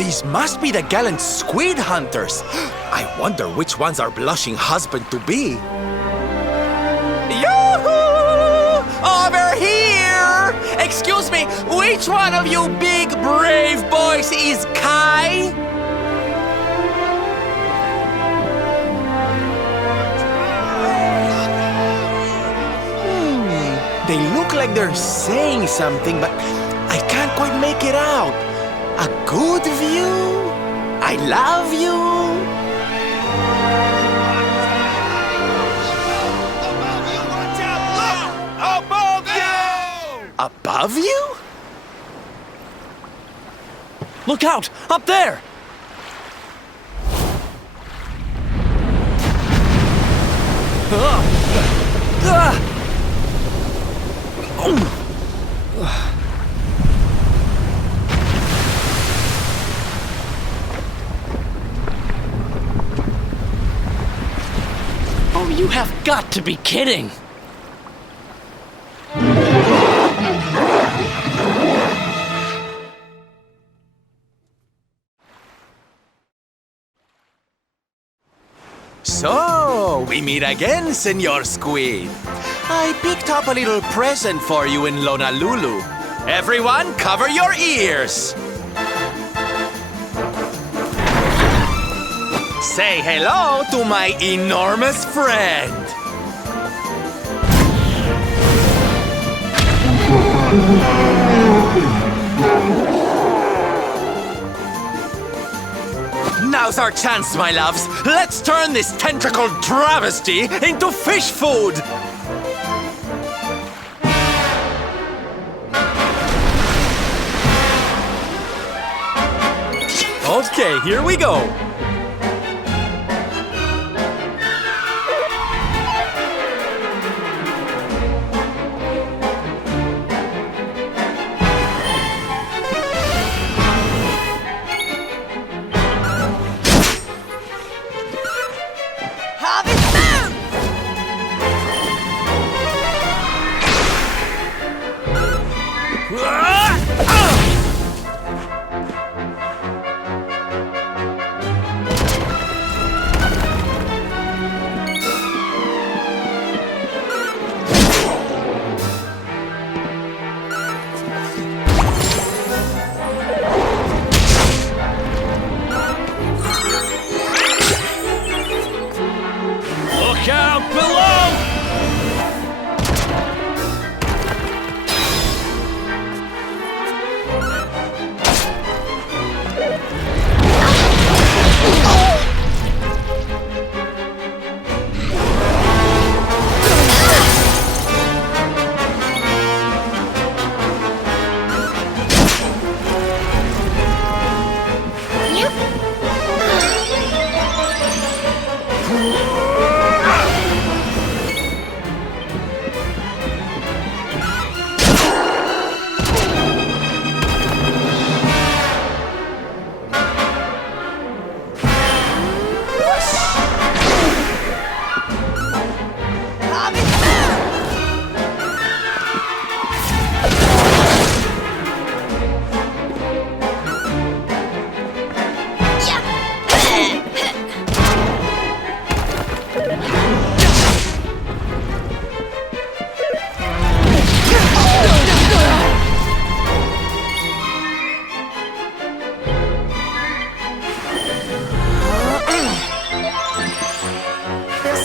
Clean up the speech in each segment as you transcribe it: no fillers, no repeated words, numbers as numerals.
These must be the gallant squid hunters. I wonder which one's our blushing husband-to-be. Yoo-hoo! Over here! Excuse me, which one of you big brave boys is Kai? They look like they're saying something, but I can't quite make it out. A good view? I love you? Above you! Above you? Look out! Up there! Oh, you have got to be kidding! So, we meet again, Senor Squid. I picked up a little present for you in Honolulu. Everyone, cover your ears! Say hello to my enormous friend! Now's our chance, my loves. Let's turn this tentacled travesty into fish food! Okay, here we go! Look out below!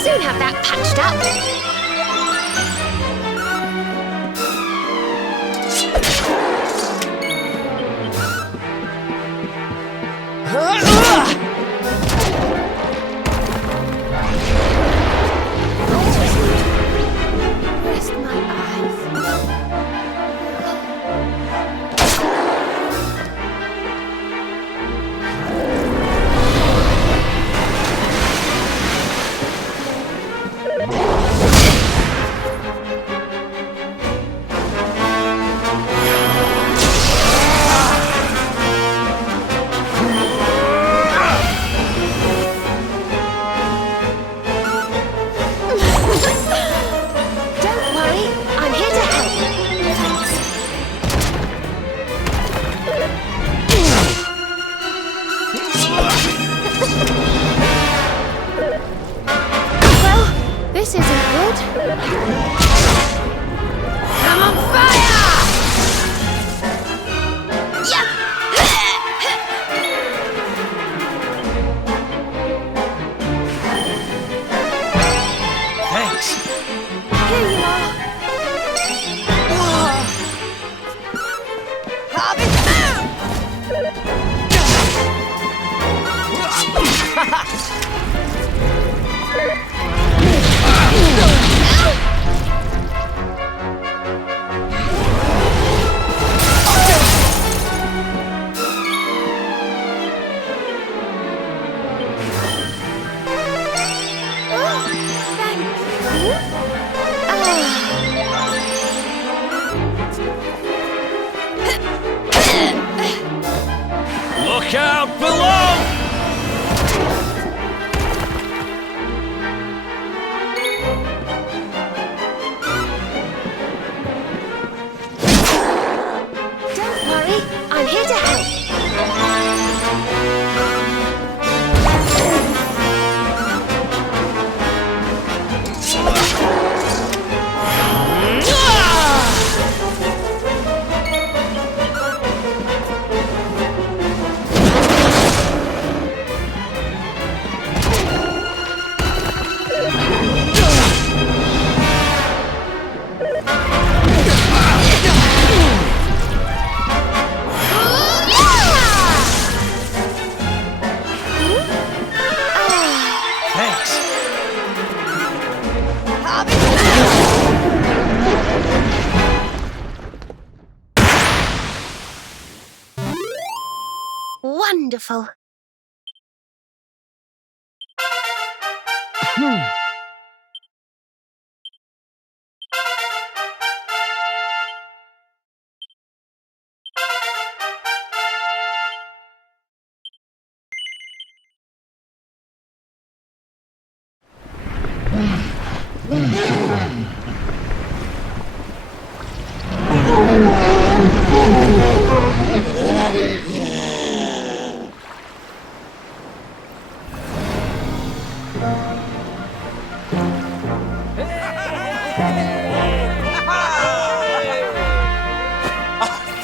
Soon have that patched up. Rest my eyes. This isn't good. I'm on fire! Yeah! Thanks. Here you are. Look out below! Don't worry, I'm here to help. Thanks. Wonderful.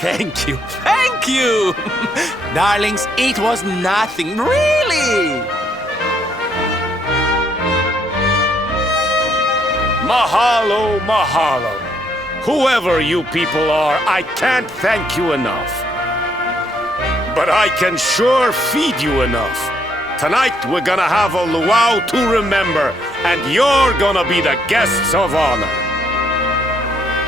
Thank you, thank you! Darlings, it was nothing, really! Mahalo, mahalo. Whoever you people are, I can't thank you enough. But I can sure feed you enough. Tonight we're gonna have a luau to remember, and you're gonna be the guests of honor.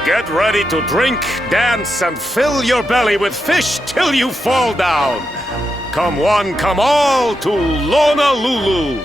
Get ready to drink, dance, and fill your belly with fish till you fall down. Come one, come all to Honolulu.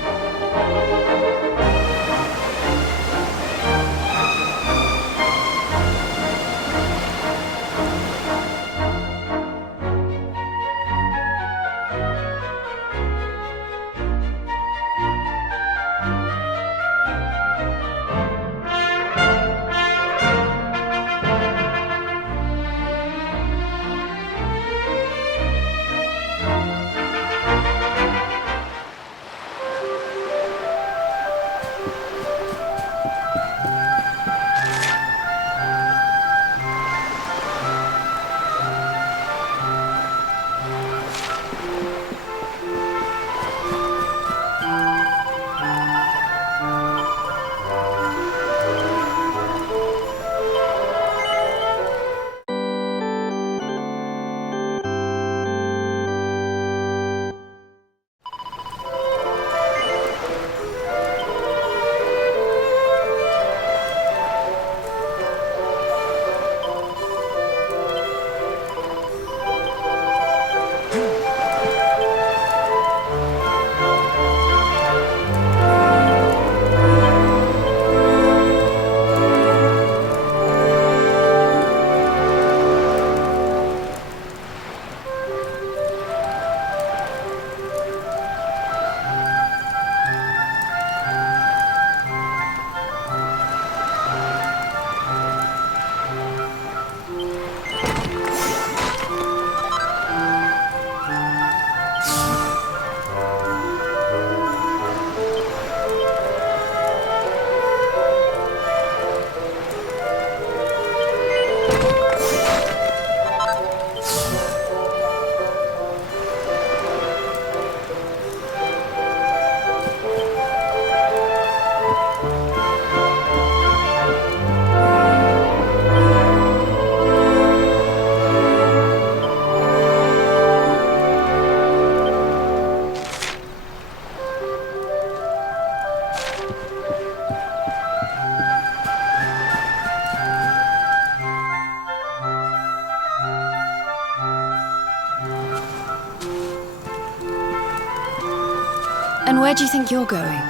And where do you think you're going?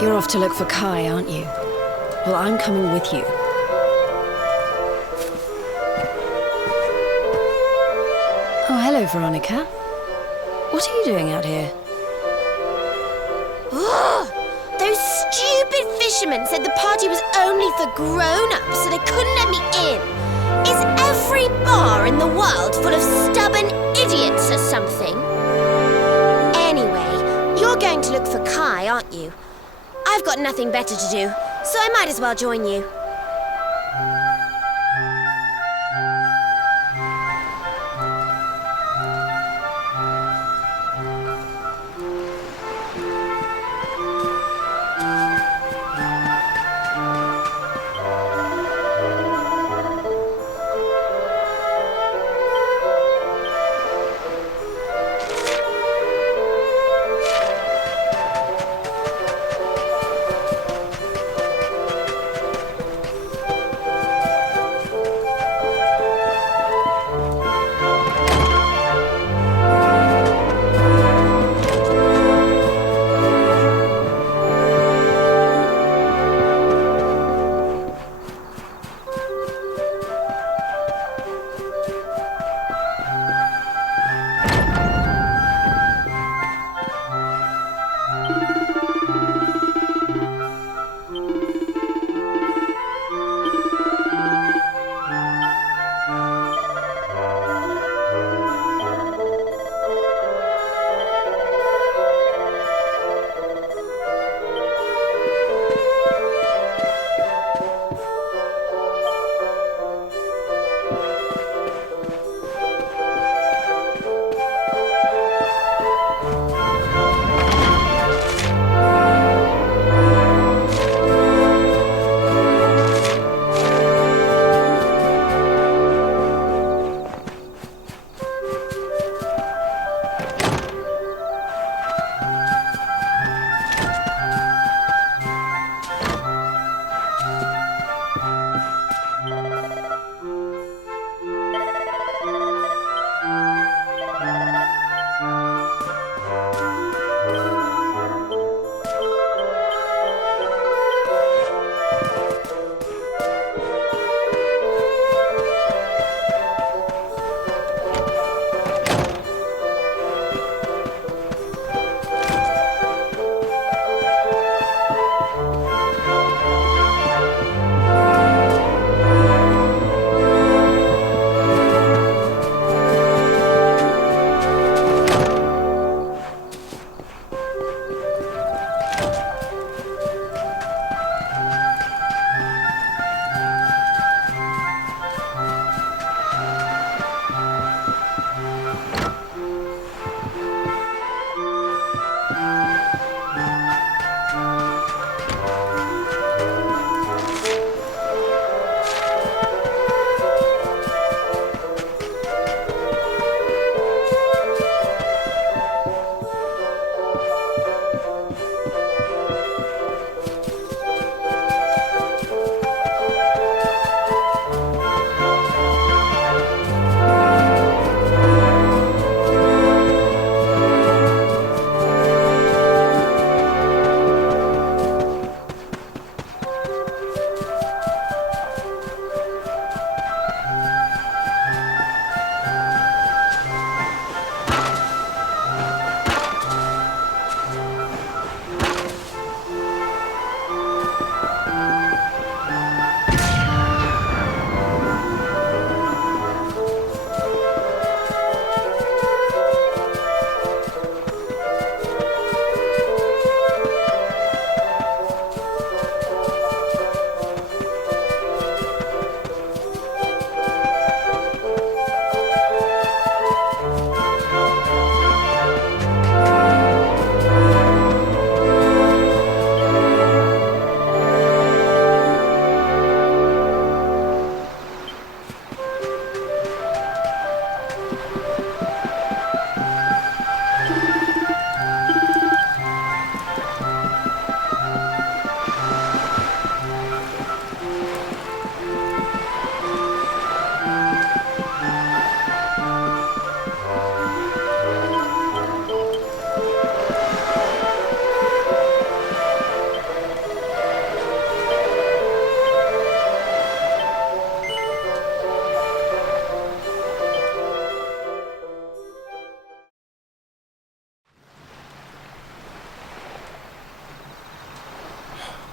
You're off to look for Kai, aren't you? Well, I'm coming with you. Oh, hello, Veronica. What are you doing out here? Those stupid fishermen said the party was only for grown-ups, so they couldn't let me in. Is every bar in the world full of stubborn idiots or something? Anyway, you're going to look for Kai, aren't you? I've got nothing better to do, so I might as well join you.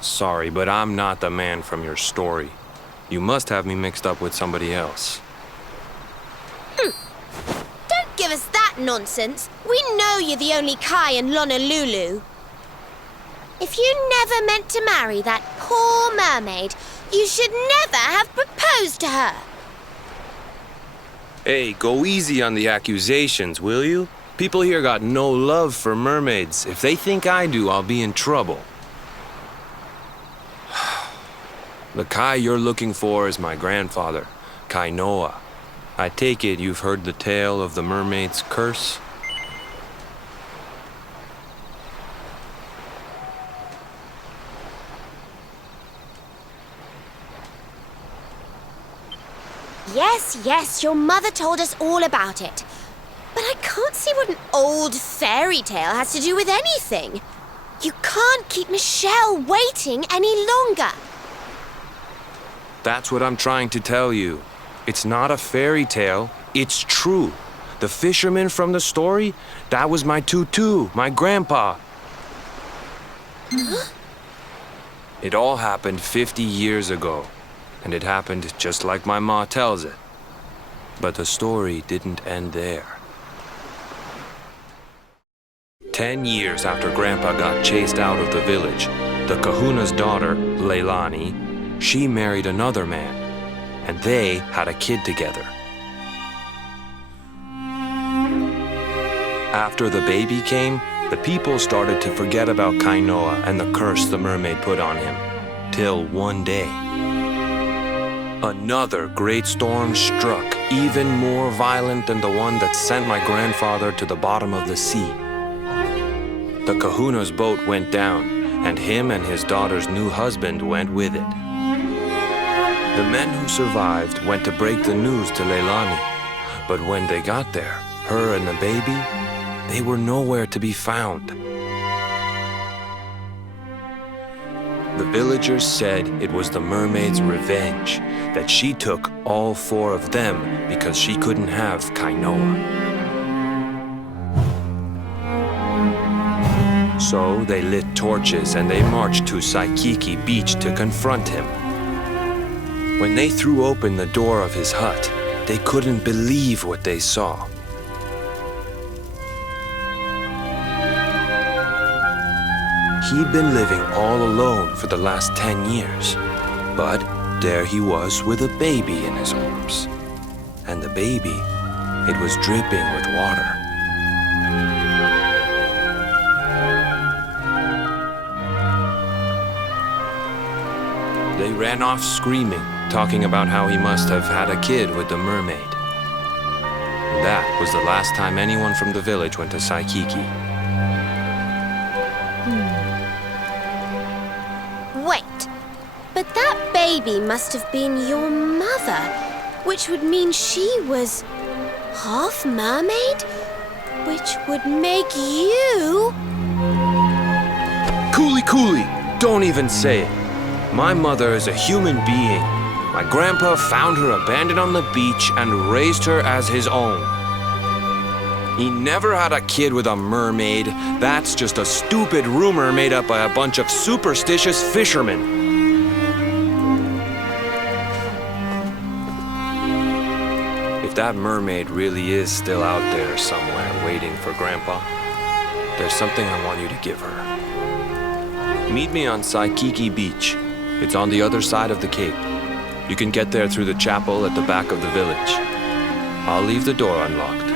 Sorry, but I'm not the man from your story. You must have me mixed up with somebody else. Don't give us that nonsense. We know you're the only Kai in Honolulu. If you never meant to marry that poor mermaid, you should never have proposed to her. Hey, go easy on the accusations, will you? People here got no love for mermaids. If they think I do, I'll be in trouble. The Kai you're looking for is my grandfather, Kainoa. I take it you've heard the tale of the mermaid's curse? Yes, your mother told us all about it. But I can't see what an old fairy tale has to do with anything. You can't keep Michel waiting any longer. That's what I'm trying to tell you. It's not a fairy tale, it's true. The fisherman from the story, that was my tutu, my grandpa. Huh? It all happened 50 years ago, and it happened just like my ma tells it. But the story didn't end there. 10 years after Grandpa got chased out of the village, the kahuna's daughter, Leilani, she married another man, and they had a kid together. After the baby came, the people started to forget about Kainoa and the curse the mermaid put on him, till one day, another great storm struck, even more violent than the one that sent my grandfather to the bottom of the sea. The kahuna's boat went down, and him and his daughter's new husband went with it. The men who survived went to break the news to Leilani, but when they got there, her and the baby, they were nowhere to be found. The villagers said it was the mermaid's revenge, that she took all four of them because she couldn't have Kainoa. So they lit torches and they marched to Saikiki Beach to confront him. When they threw open the door of his hut, they couldn't believe what they saw. He'd been living all alone for the last 10 years, but there he was with a baby in his arms. And the baby, it was dripping with water. They ran off screaming, talking about how he must have had a kid with the mermaid. That was the last time anyone from the village went to Saikiki. Wait, but that baby must have been your mother, which would mean she was half mermaid, which would make you... Cooley, don't even say it. My mother is a human being. My grandpa found her abandoned on the beach and raised her as his own. He never had a kid with a mermaid. That's just a stupid rumor made up by a bunch of superstitious fishermen. If that mermaid really is still out there somewhere waiting for Grandpa, there's something I want you to give her. Meet me on Saikiki Beach. It's on the other side of the cape. You can get there through the chapel at the back of the village. I'll leave the door unlocked.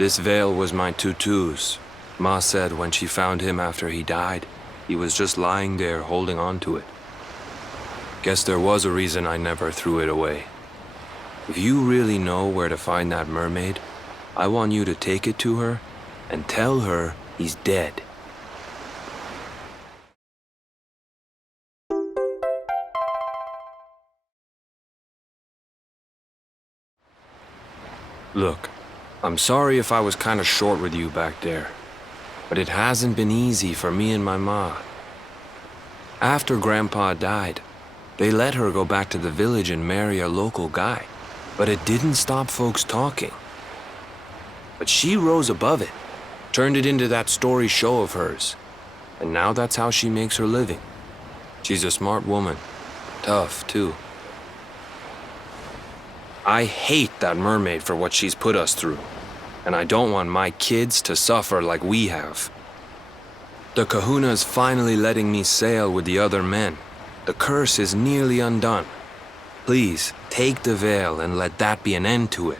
This veil was my tutu's. Ma said when she found him after he died, he was just lying there holding on to it. Guess there was a reason I never threw it away. If you really know where to find that mermaid, I want you to take it to her and tell her he's dead. Look, I'm sorry if I was kinda short with you back there, but it hasn't been easy for me and my ma. After Grandpa died, they let her go back to the village and marry a local guy, but it didn't stop folks talking. But she rose above it, turned it into that story show of hers, and now that's how she makes her living. She's a smart woman, tough too. I hate that mermaid for what she's put us through, and I don't want my kids to suffer like we have. The kahuna's finally letting me sail with the other men. The curse is nearly undone. Please, take the veil and let that be an end to it.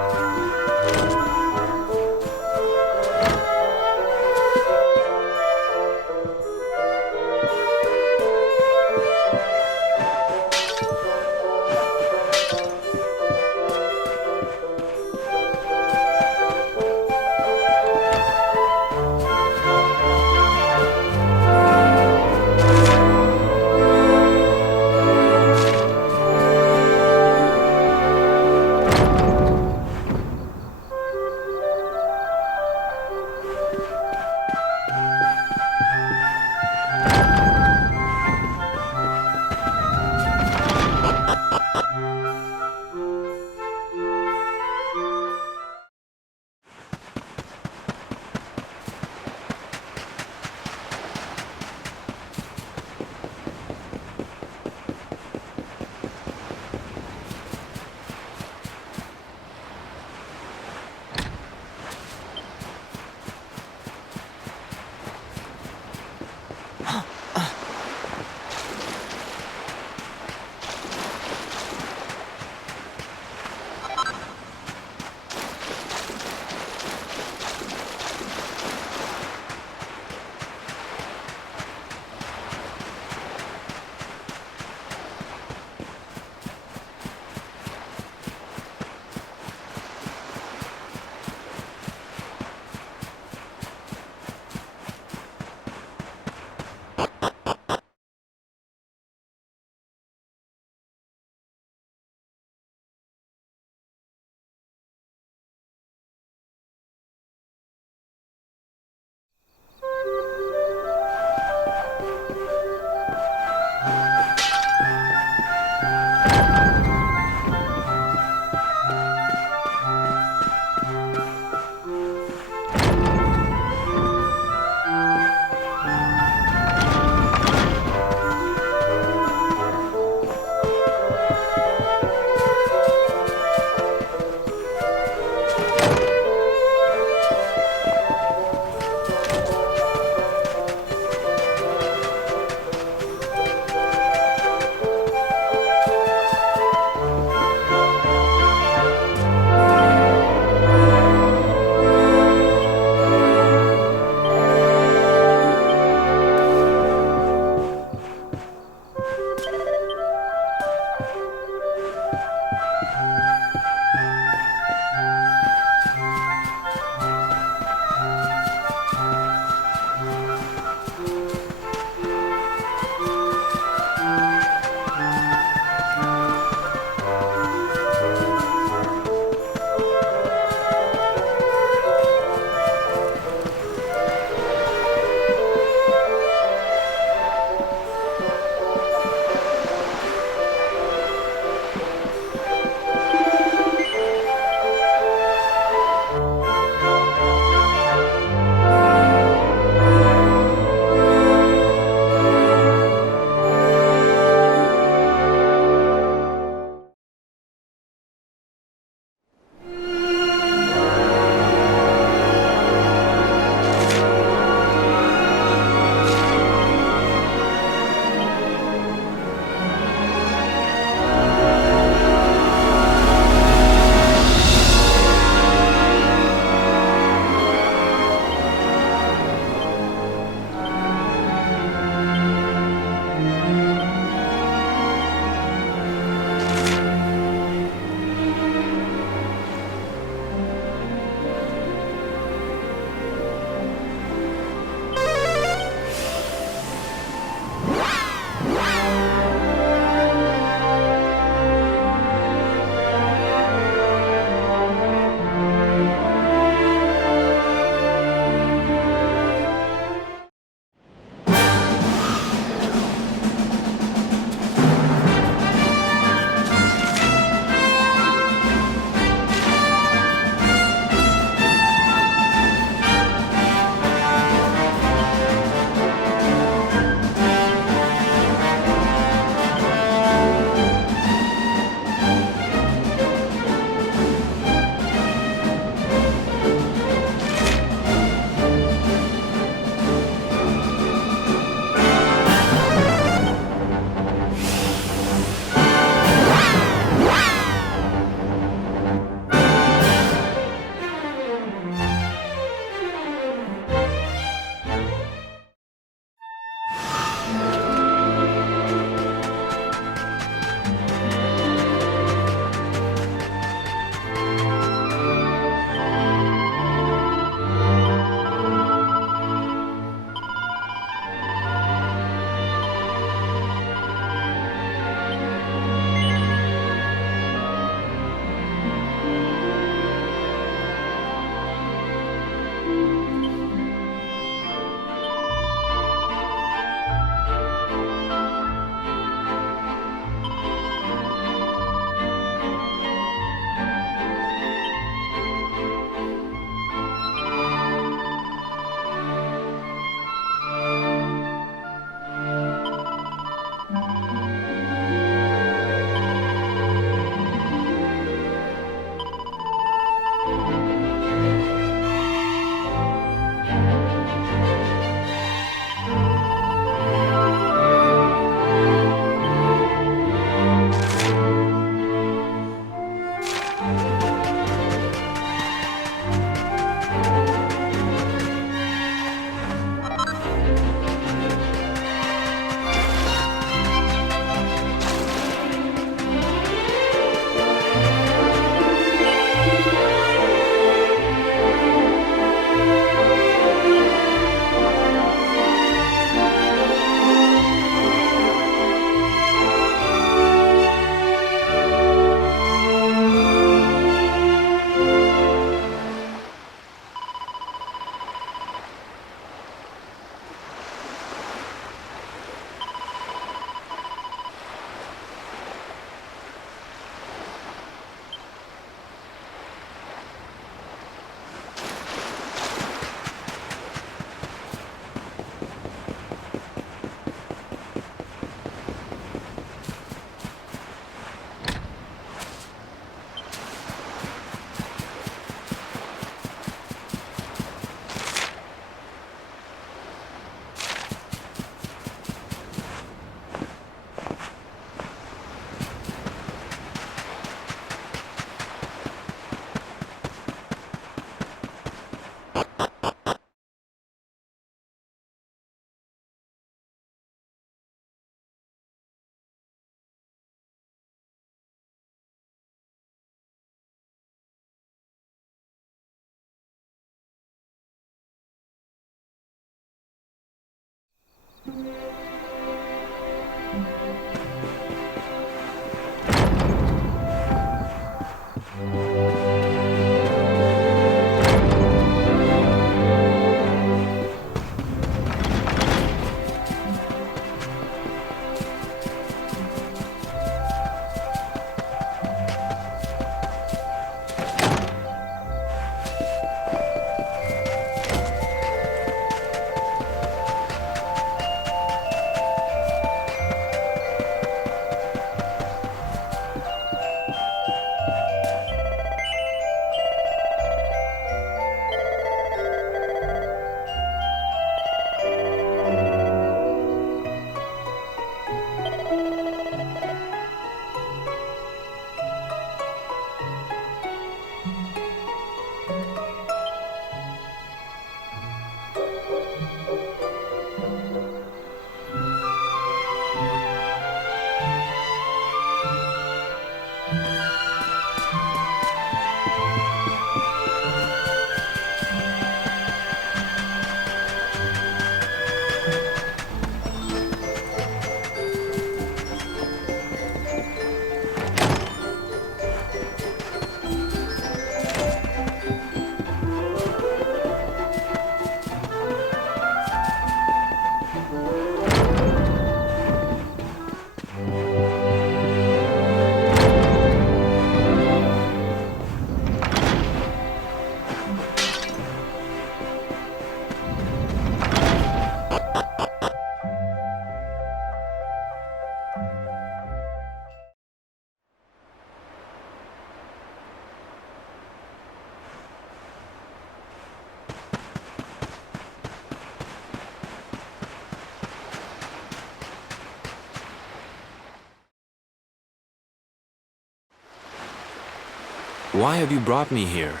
Why have you brought me here?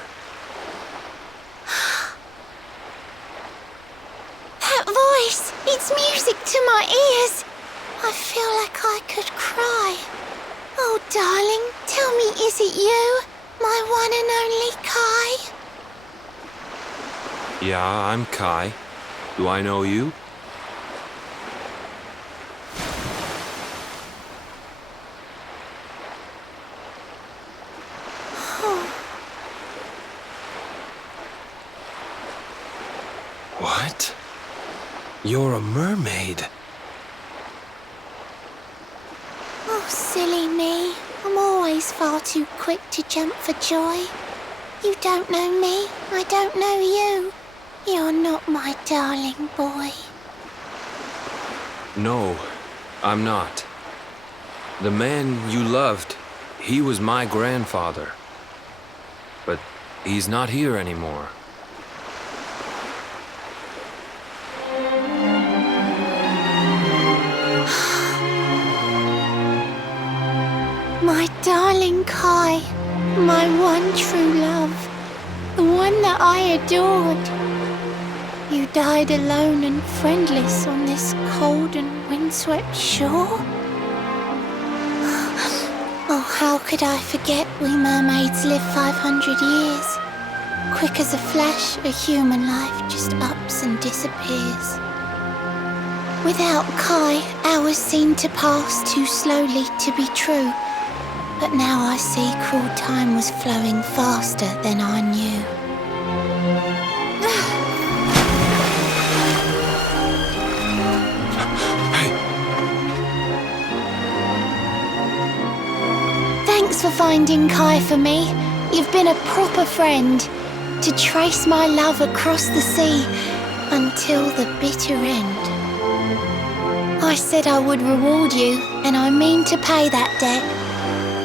That voice! It's music to my ears! I feel like I could cry. Oh, darling, tell me, is it you? My one and only Kai? Yeah, I'm Kai. Do I know you? What? You're a mermaid. Oh, silly me. I'm always far too quick to jump for joy. You don't know me, I don't know you. You're not my darling boy. No, I'm not. The man you loved, he was my grandfather. But he's not here anymore. My darling Kai, my one true love, the one that I adored. You died alone and friendless on this cold and windswept shore? Oh, how could I forget we mermaids live 500 years? Quick as a flash, a human life just ups and disappears. Without Kai, hours seem to pass too slowly to be true. But now I see cruel time was flowing faster than I knew. Thanks for finding Kai for me. You've been a proper friend. To trace my love across the sea until the bitter end. I said I would reward you, and I mean to pay that debt.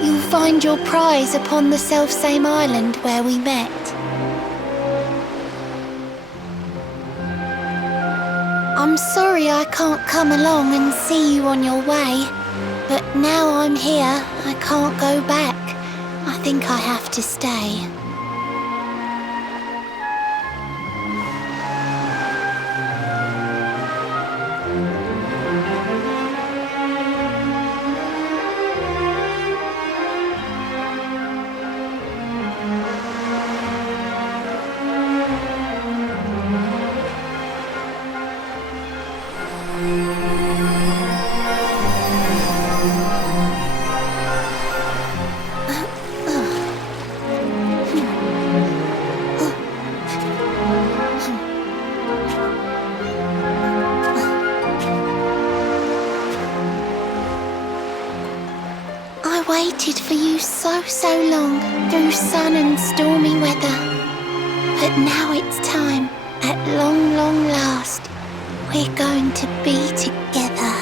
You'll find your prize upon the selfsame island where we met. I'm sorry I can't come along and see you on your way, but now I'm here, I can't go back. I think I have to stay. I waited for you so long, through sun and stormy weather. But now it's time, at long last, we're going to be together.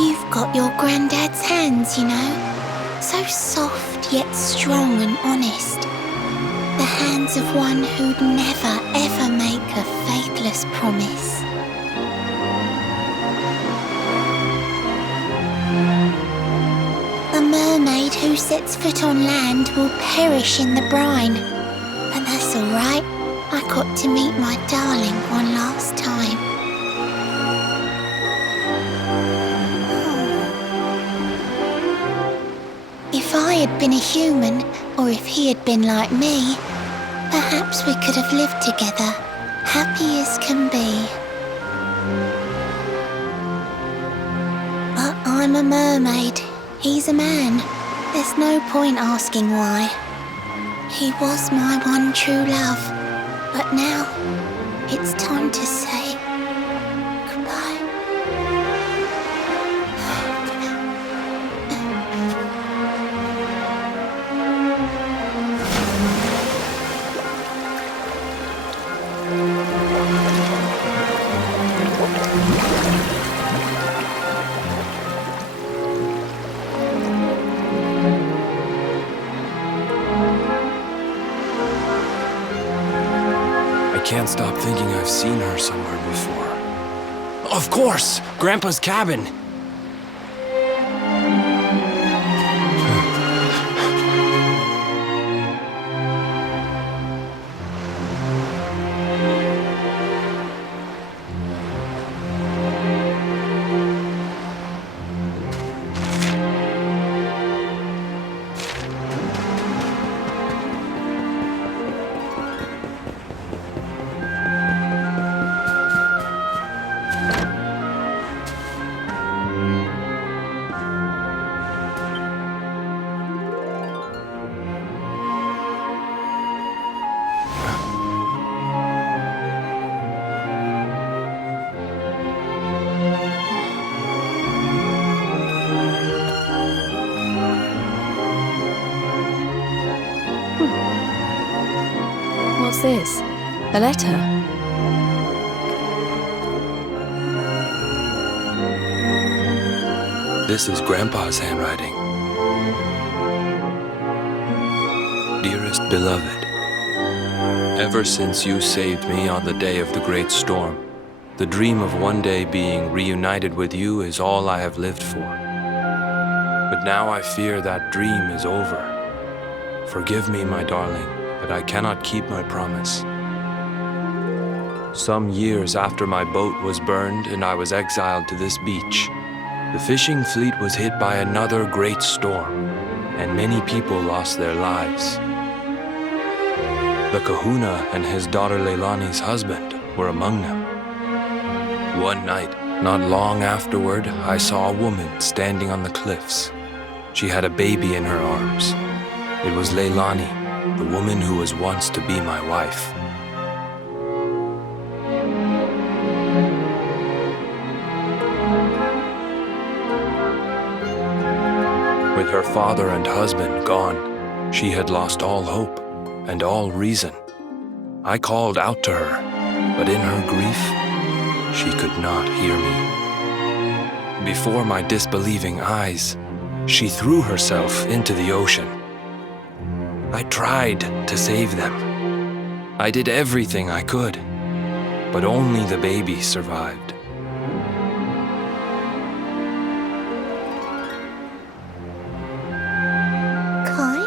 You've got your granddad's hands, you know. So soft yet strong and honest. The hands of one who'd never ever make a faithless promise. A mermaid who sets foot on land will perish in the brine. But that's all right. I got to meet my darling one last time. If I had been a human, or if he had been like me, perhaps we could have lived together, happy as can be. But I'm a mermaid. He's a man. There's no point asking why. He was my one true love. But now, it's time to say goodbye. I can't stop thinking I've seen her somewhere before. Of course! Grandpa's cabin! What's this? A letter? This is Grandpa's handwriting. Dearest beloved, ever since you saved me on the day of the great storm, the dream of one day being reunited with you is all I have lived for. But now I fear that dream is over. Forgive me, my darling, but I cannot keep my promise. Some years after my boat was burned and I was exiled to this beach, the fishing fleet was hit by another great storm, and many people lost their lives. The kahuna and his daughter Leilani's husband were among them. One night, not long afterward, I saw a woman standing on the cliffs. She had a baby in her arms. It was Leilani, the woman who was once to be my wife. With her father and husband gone, she had lost all hope and all reason. I called out to her, but in her grief, she could not hear me. Before my disbelieving eyes, she threw herself into the ocean. I tried to save them. I did everything I could, but only the baby survived. Kai?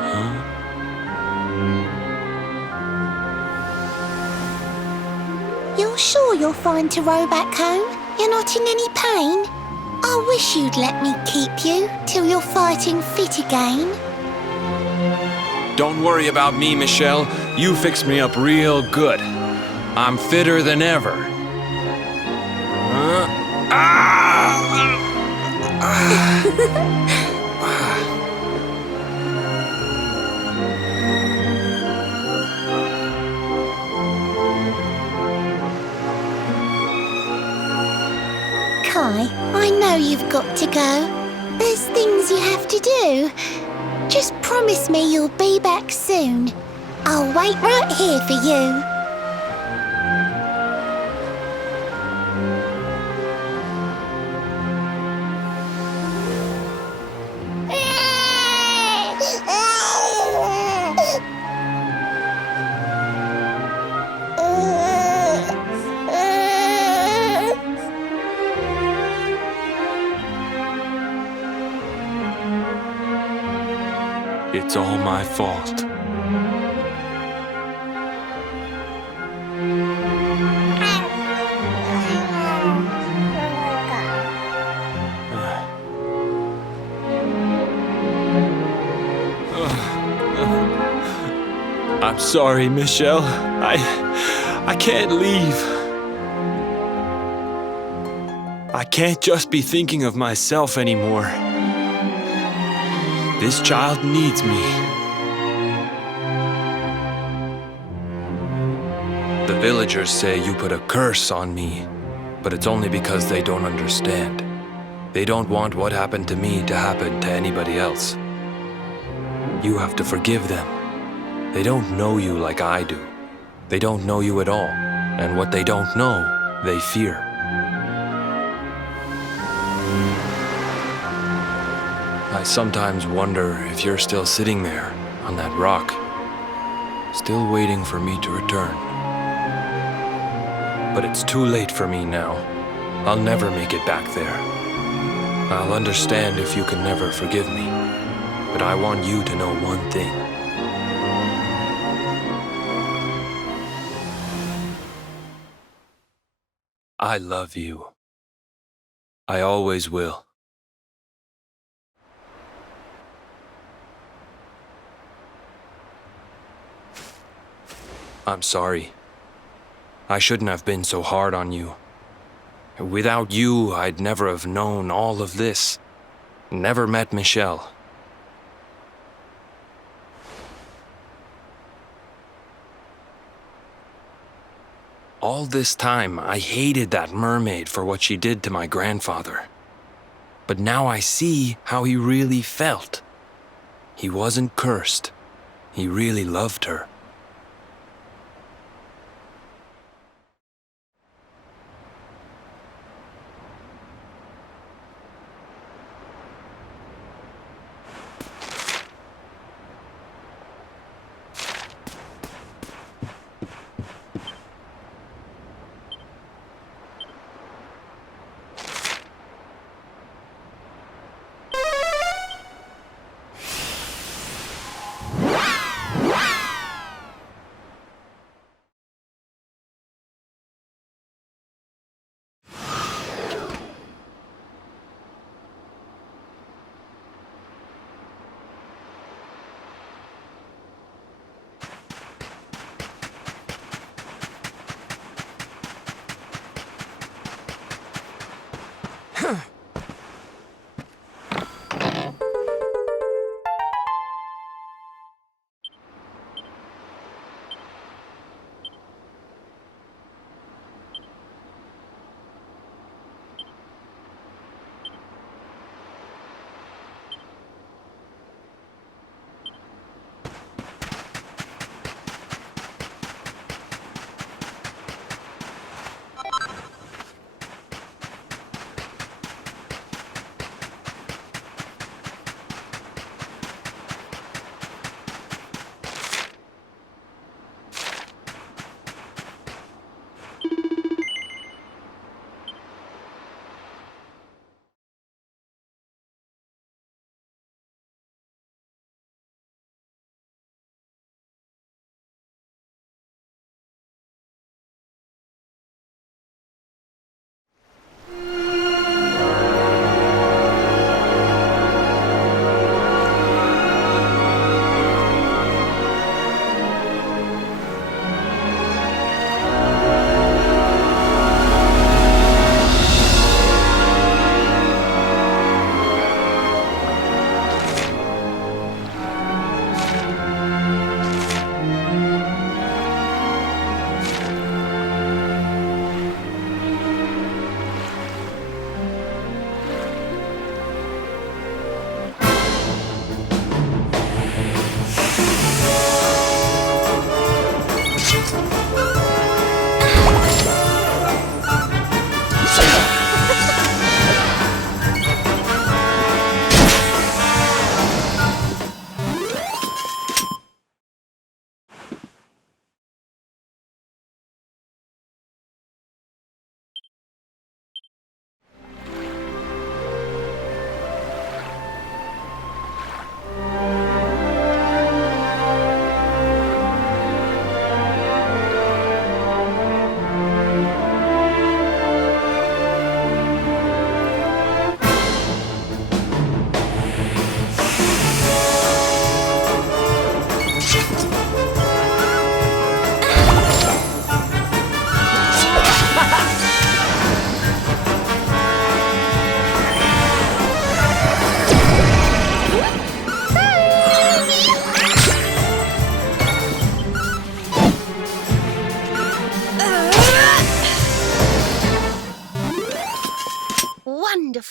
Huh? You're sure you're fine to row back home? You're not in any pain? I wish you'd let me keep you till you're fighting fit again. Don't worry about me, Michel. You fixed me up real good. I'm fitter than ever. Kai, I know you've got to go. There's things you have to do. Just promise me you'll be back soon. I'll wait right here for you. It's all my fault. I'm sorry, Michel. I can't leave. I can't just be thinking of myself anymore. This child needs me. The villagers say you put a curse on me, but it's only because they don't understand. They don't want what happened to me to happen to anybody else. You have to forgive them. They don't know you like I do. They don't know you at all, and what they don't know, they fear. I sometimes wonder if you're still sitting there on that rock, still waiting for me to return. But it's too late for me now. I'll never make it back there. I'll understand if you can never forgive me, but I want you to know one thing. I love you. I always will. I'm sorry. I shouldn't have been so hard on you. Without you, I'd never have known all of this. Never met Michel. All this time, I hated that mermaid for what she did to my grandfather. But now I see how he really felt. He wasn't cursed. He really loved her.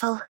Wonderful.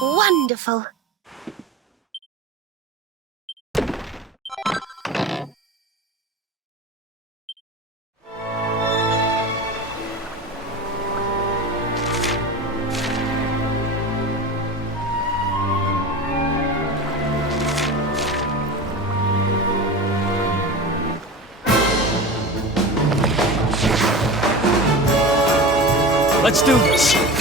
Wonderful. Let's do this.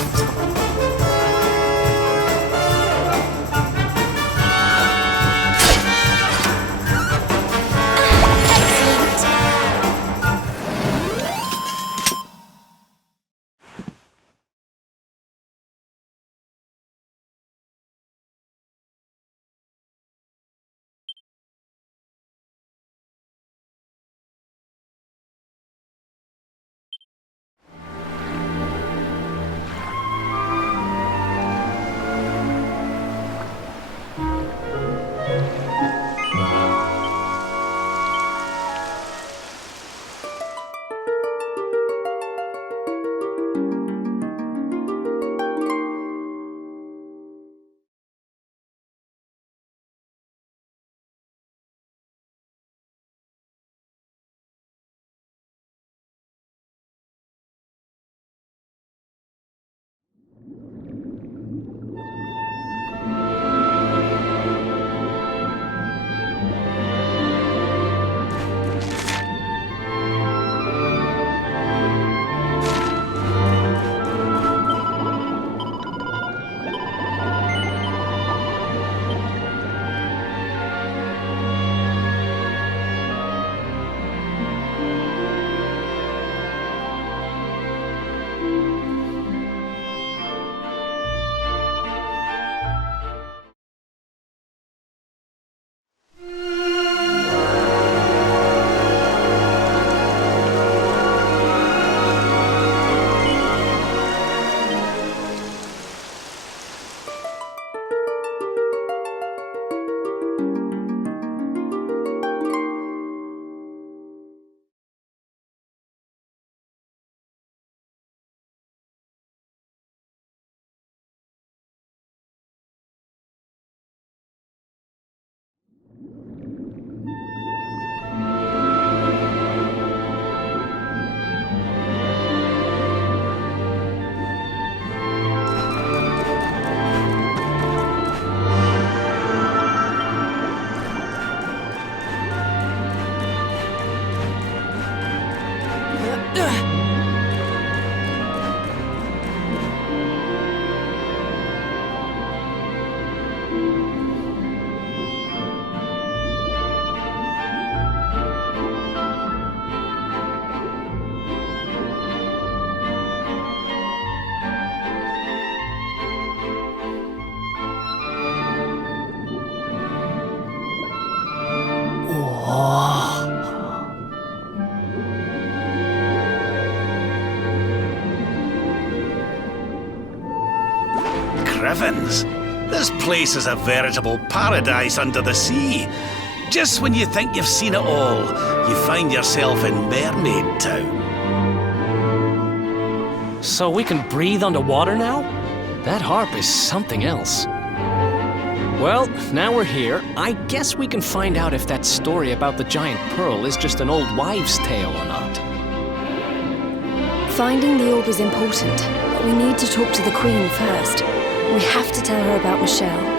griffins. This place is a veritable paradise under the sea. Just when you think you've seen it all, you find yourself in Mermaid Town. So we can breathe underwater now? That harp is something else. Well, now we're here. I guess we can find out if that story about the giant pearl is just an old wives' tale or not. Finding the orb is important, but we need to talk to the Queen first. We have to tell her about Michel.